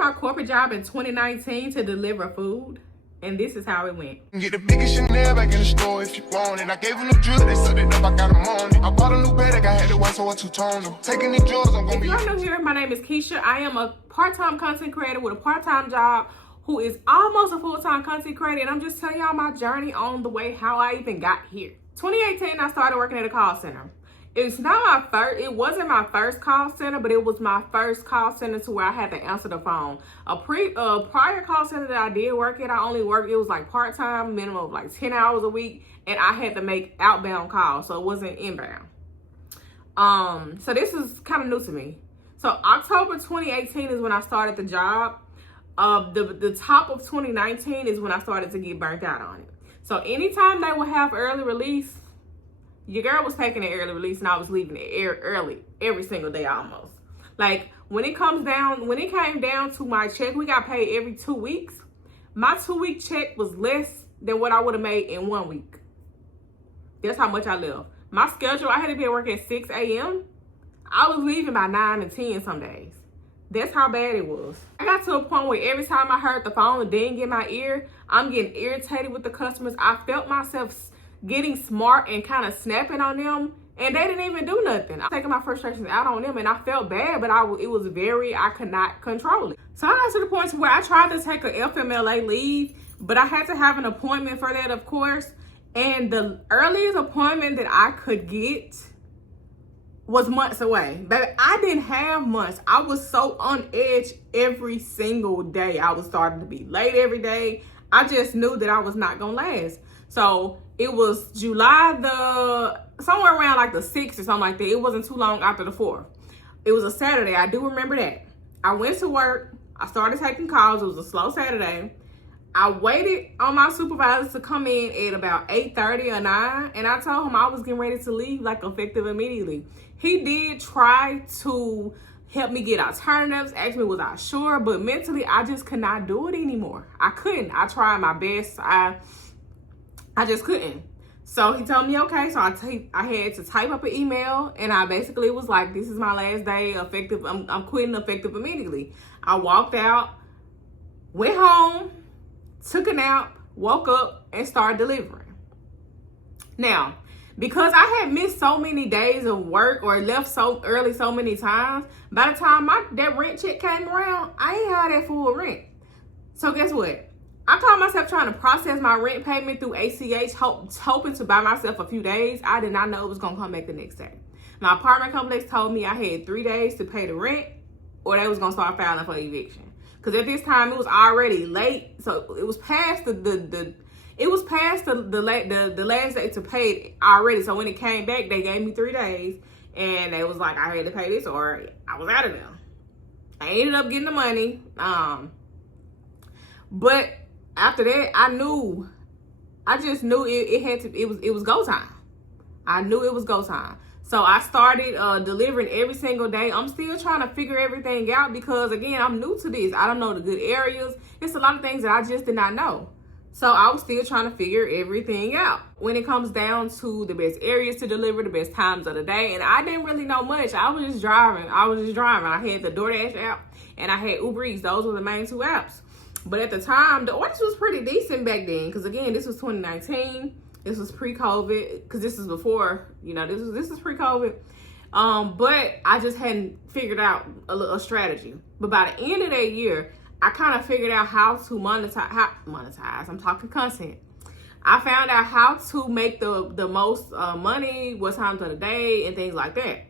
my corporate job in 2019 to deliver food, and this is how it went. Get the biggest Chanel back in the store if you want it. I gave them the drip, they set it up, I got them on it. I bought a new bag, I had the white, so I two-toned them. Taking these drugs, I'm gonna If be... you are new here, my name is Keisha. I am a part-time content creator with a part-time job who is almost a full-time content creator, and I'm just telling y'all my journey on the way, how I even got here. 2018, I started working at a call center. It wasn't my first call center, but it was my first call center to where I had to answer the phone. A prior call center that I did work at, it was like part-time, minimum of like 10 hours a week, and I had to make outbound calls, so it wasn't inbound. So this is kind of new to me. So October 2018 is when I started the job. The top of 2019 is when I started to get burnt out on it. So anytime they would have early release, your girl was taking an early release and I was leaving it early every single day almost. Like when it came down to my check, we got paid every 2 weeks. My 2-week check was less than what I would have made in 1 week. That's how much I left. My schedule, I had to be at work at 6 a.m. I was leaving by 9 and 10 some days. That's how bad it was. I got to a point where every time I heard the phone and didn't get my ear, I'm getting irritated with the customers. I felt myself getting smart and kind of snapping on them, and they didn't even do nothing. I'm taking my frustrations out on them, and I felt bad, but I could not control it. So I got to the point where I tried to take a FMLA leave, but I had to have an appointment for that, of course. And the earliest appointment that I could get was months away. But I didn't have months. I was so on edge every single day. I was starting to be late every day. I just knew that I was not gonna last. So it was somewhere around like the 6th or something like that. It wasn't too long after the 4th. It was a Saturday. I do remember that. I went to work. I started taking calls. It was a slow Saturday. I waited on my supervisor to come in at about 8:30 or 9, and I told him I was getting ready to leave, like effective immediately. He did try to help me get alternatives, asked me was I sure, but mentally I just could not do it anymore. I couldn't. I tried my best. I just couldn't. So he told me, okay. So I had to type up an email, and I basically was like, this is my last day effective. I'm quitting effective immediately. I walked out, went home, took a nap, woke up, and started delivering. Now, because I had missed so many days of work or left so early so many times, by the time that rent check came around, I ain't had that full rent. So guess what? I caught myself trying to process my rent payment through ACH, hoping to buy myself a few days. I did not know it was going to come back the next day. My apartment complex told me I had 3 days to pay the rent, or they was going to start filing for eviction. Because at this time, it was already late. So it was past the last day to pay it already. So when it came back, they gave me 3 days. And they was like, I had to pay this or I was out of there. I ended up getting the money. But after that, I just knew it was go time. I knew it was go time. So I started delivering every single day. I'm still trying to figure everything out because, again, I'm new to this. I don't know the good areas. It's a lot of things that I just did not know. So I was still trying to figure everything out when it comes down to the best areas to deliver, the best times of the day. And I didn't really know much. I was just driving. I had the DoorDash app and I had Uber Eats. Those were the main 2 apps. But at the time, the orders was pretty decent back then. Because, again, this was 2019. This was pre-COVID, because this is before, this is pre-COVID. But I just hadn't figured out a strategy. But by the end of that year, I kind of figured out how to monetize. I'm talking content. I found out how to make the most money, what times of the day, and things like that.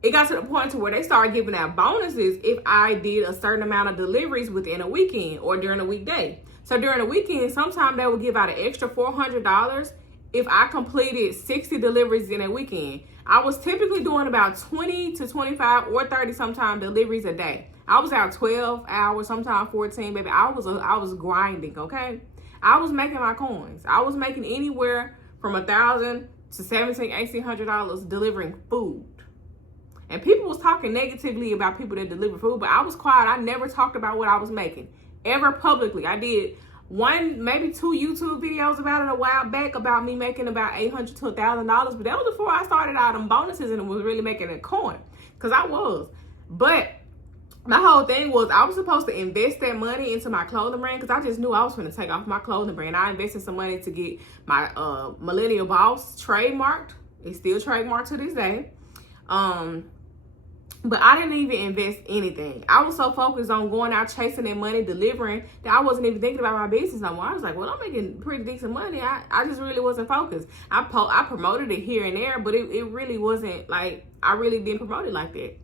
It got to the point to where they started giving out bonuses if I did a certain amount of deliveries within a weekend or during a weekday. So during the weekend, sometimes they would give out an extra $400 if I completed 60 deliveries in a weekend. I was typically doing about 20 to 25 or 30 sometimes deliveries a day. I was out 12 hours, sometimes 14, baby. I was grinding, okay? I was making my coins. I was making anywhere from $1,000 to $1,700, $1,800 delivering food. And people was talking negatively about people that deliver food, but I was quiet. I never talked about what I was making ever publicly. I did 1, maybe 2 YouTube videos about it a while back about me making about $800 to $1,000, but that was before I started out on bonuses and was really making a coin, because I was. But my whole thing was I was supposed to invest that money into my clothing brand because I just knew I was going to take off my clothing brand. I invested some money to get my Millennial Boss trademarked. It's still trademarked to this day. But I didn't even invest anything. I was so focused on going out chasing that money, delivering, that I wasn't even thinking about my business no more. I was like, well, I'm making pretty decent money. I just really wasn't focused. I promoted it here and there, but it really wasn't like, I really didn't promote it like that.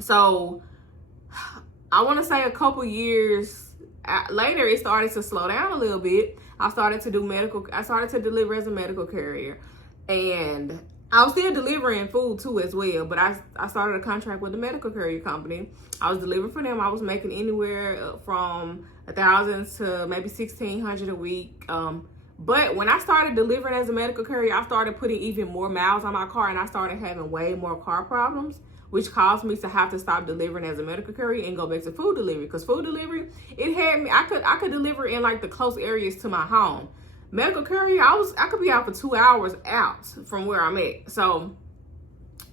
So I want to say a couple years later, it started to slow down a little bit. I started to deliver as a medical carrier, and I was still delivering food too as well, but I started a contract with a medical carrier company. I was delivering for them. I was making anywhere from $1,000 to maybe $1,600 a week. But when I started delivering as a medical carrier, I started putting even more miles on my car, and I started having way more car problems, which caused me to have to stop delivering as a medical carrier and go back to food delivery. Because food delivery, it had me, I could deliver in like the close areas to my home. Medical carrier, I could be out for 2 hours out from where I'm at. So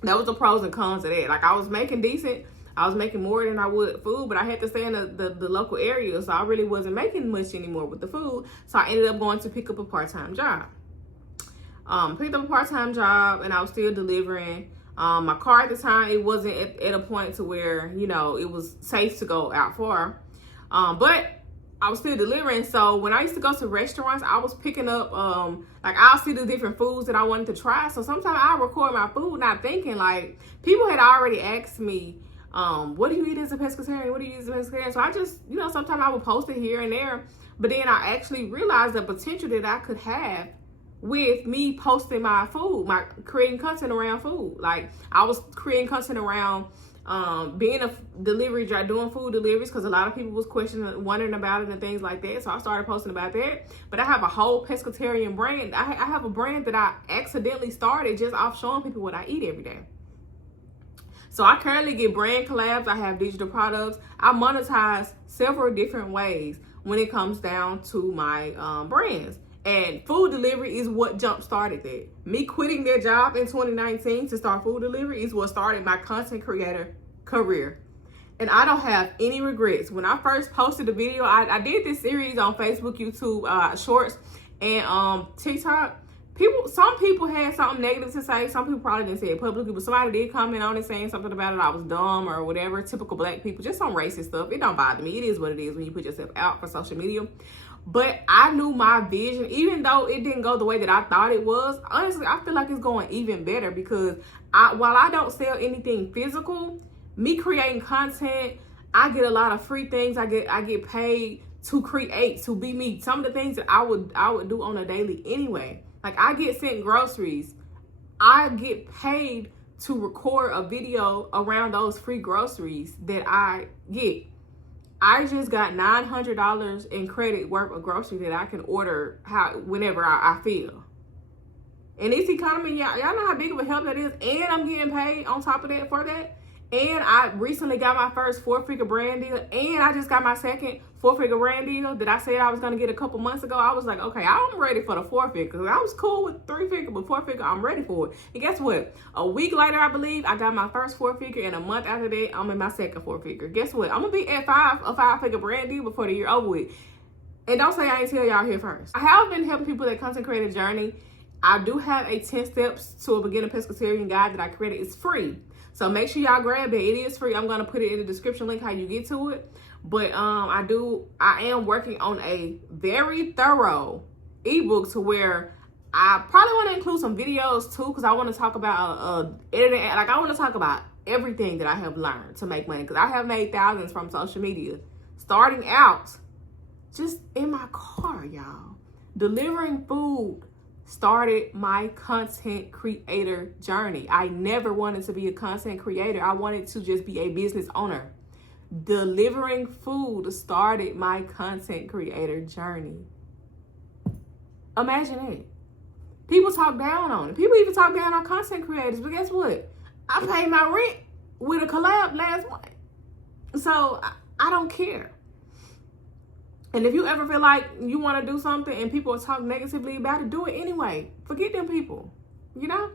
that was the pros and cons of that. Like, I was making decent. I was making more than I would food, but I had to stay in the local area. So I really wasn't making much anymore with the food. So I ended up going to pick up a part-time job. Picked up a part-time job, and I was still delivering. My car at the time, it wasn't at a point to where, you know, it was safe to go out for. But I was still delivering. So when I used to go to restaurants, I was picking up, like, I'll see the different foods that I wanted to try. So sometimes I record my food, not thinking, like, people had already asked me, what do you eat as a pescatarian? What do you eat as a pescatarian? So I just, you know, sometimes I would post it here and there. But then I actually realized the potential that I could have with me posting my food, creating content around food. Like, I was creating content around being a delivery driver, doing food deliveries, because a lot of people was wondering about it and things like that. So I started posting about that. But I have a whole pescatarian brand. I have a brand that I accidentally started just off showing people what I eat every day. So I currently get brand collabs. I have digital products. I monetize several different ways when it comes down to my brands. And food delivery is what jump started that. Me quitting their job in 2019 to start food delivery is what started my content creator career. And I don't have any regrets. When I first posted the video, I did this series on Facebook, YouTube, Shorts, and TikTok. Some people had something negative to say. Some people probably didn't say it publicly, but somebody did comment on it saying something about it. I was dumb or whatever. Typical black people, just some racist stuff. It don't bother me. It is what it is when you put yourself out for social media. But I knew my vision, even though it didn't go the way that I thought it was. Honestly, I feel like it's going even better because while I don't sell anything physical, me creating content, I get a lot of free things. I get paid to create, to be me. Some of the things that I would do on a daily anyway. Like, I get sent groceries. I get paid to record a video around those free groceries that I get. I just got $900 in credit worth of groceries that I can order whenever I feel. In this economy, y'all know how big of a help that is. And I'm getting paid on top of that for that. And I recently got my first 4-figure brand deal. And I just got my second 4-figure brand deal that I said I was going to get a couple months ago. I was like, okay, I'm ready for the 4-figure. I was cool with 3-figure, but 4-figure, I'm ready for it. And guess what? A week later, I believe, I got my first 4-figure. And a month after that, I'm in my second 4-figure. Guess what? I'm going to be at a 5-figure brand deal before the year over with. And don't say I ain't tell y'all here first. I have been helping people that content creator journey. I do have a 10 steps to a beginner pescatarian guide that I created. It's free. So make sure y'all grab it. It is free. I'm going to put it in the description link how you get to it. But I am working on a very thorough ebook to where I probably want to include some videos too, because I want to talk about editing. Like, I want to talk about everything that I have learned to make money, because I have made thousands from social media. Starting out just in my car, y'all. Delivering food started my content creator journey. I never wanted to be a content creator. I wanted to just be a business owner. Delivering food started my content creator journey. Imagine it. People talk down on it. People even talk down on content creators. But guess what? I paid my rent with a collab last month. So I don't care. And if you ever feel like you want to do something and people talk negatively about it, do it anyway. Forget them people, you know?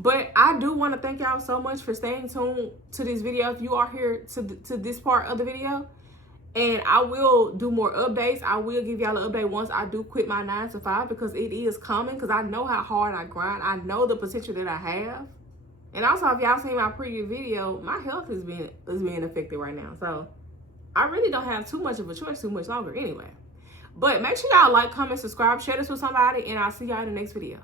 But I do want to thank y'all so much for staying tuned to this video. If you are here to this part of the video, and I will do more updates. I will give y'all an update once I do quit my 9 to 5, because it is coming, because I know how hard I grind. I know the potential that I have. And also, if y'all seen my previous video, my health is being affected right now. So I really don't have too much of a choice too much longer anyway. But make sure y'all like, comment, subscribe, share this with somebody, and I'll see y'all in the next video.